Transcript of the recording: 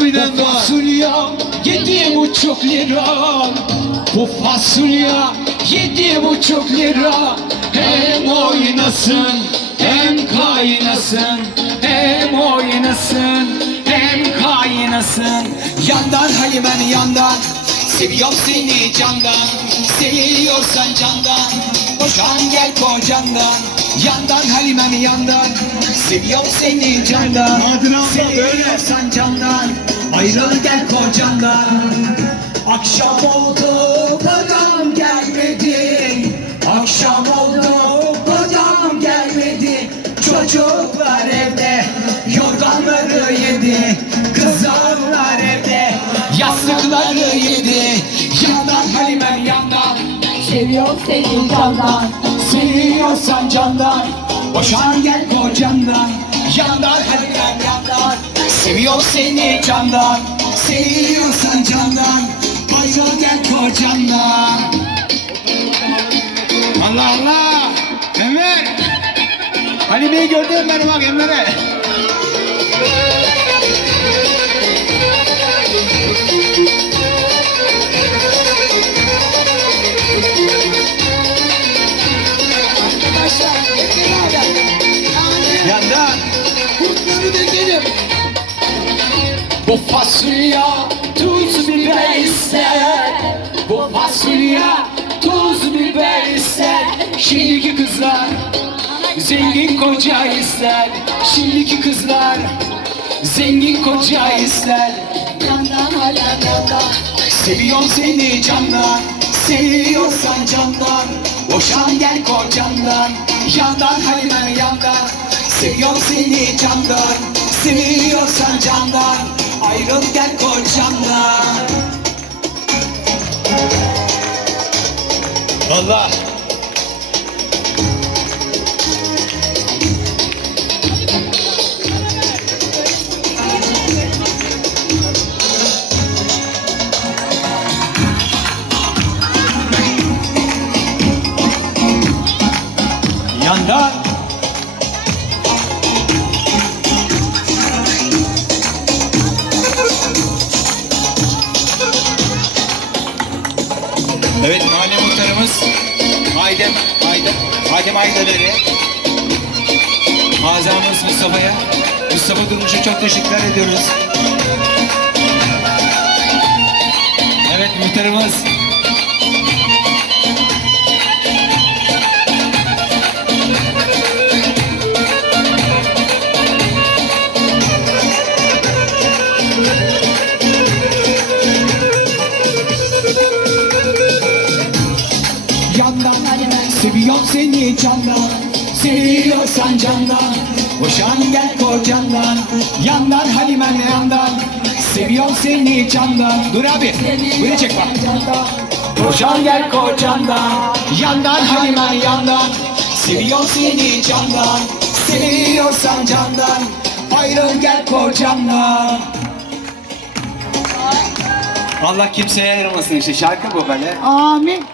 fasulye yedi buçuk lira. Bu fasulye yedi buçuk lira. Hem oynasın hem kaynasın. Hem oynasın hem kaynasın. Yandan Halimen yandan. Seviyorum seni candan. Seviyorsan candan. Boşan gel kocandan. Yandan Halimem yandan. Seviyorum seni candan. Madem Akşam oldu kocam gelmedi. Akşam oldu kocam gelmedi. Çocuklar evde Yorganları yedi. Kızlar evde Yastıkları yedi. Yandan Halimem yandan. Seviyorum seni candan. Seviyorsan candan. Boşan gel kocandan Yandan Halimem yandan. Seviyorum seni candan. Seviyorsan candan Ayrıl gel kocandan Allah Allah. Enver. Halime'yi gördün beni bak Enver'e. Bu fasulye tuz biber fasulye tuz biber ister. Şimdiki kızlar zengin koca ister. Şimdiki kızlar zengin koca ister. Yandan hala yandan Seviyorum seni candan Seviyorsan candan. Boşan gel kocandan Yandan Halimen yandan. Seviyorum seni candan Seviyorsan candan. Ayrıl gel kocandan Valla. Yandan. Aydem Adem Aydaleri Azamız Mustafa'ya. Mustafa Durmuş'a çok teşekkürler ediyoruz. Evet muhtarımız Seviyorum seni candan Seviyorsan candan Boşan gel kocandan Yandan Halimen yandan. Seviyorum seni candan. Dur abi Buraya çek bak Boşan gel kocandan Yandan Halimen yandan. Seviyorum seni candan Seviyorsan candan. Ayrıl gel kocandan Allah kimseye ayırmasın işte şarkı bu böyle. Amin